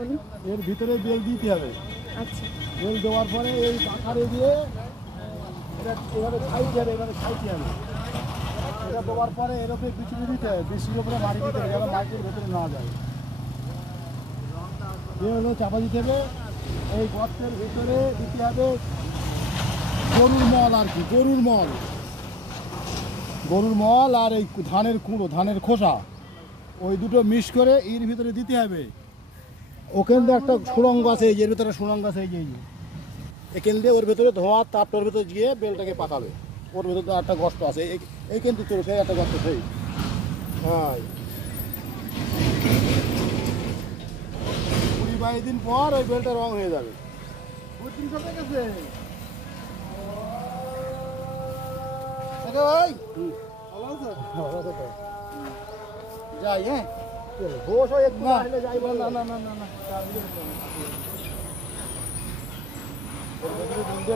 বলুন। এর ভিতরে বেল দিতে হবে। আচ্ছা, বেল দেওয়ার পরে এই পাখারে দিয়ে এটা এভাবে খাইতে হবে, এভাবে খাইতে হবে। এটা দেওয়ার পরে এর উপরে বিচুলি দিতে হবে, বিচুলির উপরে মাটি দিতে হবে যেন মাটির ভেতরে না যায়। দিয়ে হলো চাপা দিতে হবে। এই গর্তের ভেতরে দিতে হবে গরুর মল আর কি, গরুর মল। গরুর মল আর এই ধানের কুঁড়ো, ধানের খোসা, ওই দুটো মিক্স করে এর ভিতরে দিতে হবে। ওখান দিয়ে একটা সুড়ঙ্গ আছে, এই যে এর ভিতরে সুড়ঙ্গ আছে, এই যে এখান দিয়ে ওর ভেতরে ধোঁয়া তাপটার ভেতরে গিয়ে বেলটাকে পাকাবে। ওর ভেতরে একটা গর্ত আছে, এইখান থেকে চলে সেই একটা গর্ত সেই। হ্যাঁ, 20-22 দিন পর ওই বেলটা রং হয়ে যাবে। যাই, হ্যাঁ বস একটু যাই। না না না না না,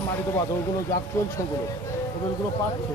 মাটি দেবো আছে, ওইগুলো যা চলছে ওগুলো পাচ্ছে।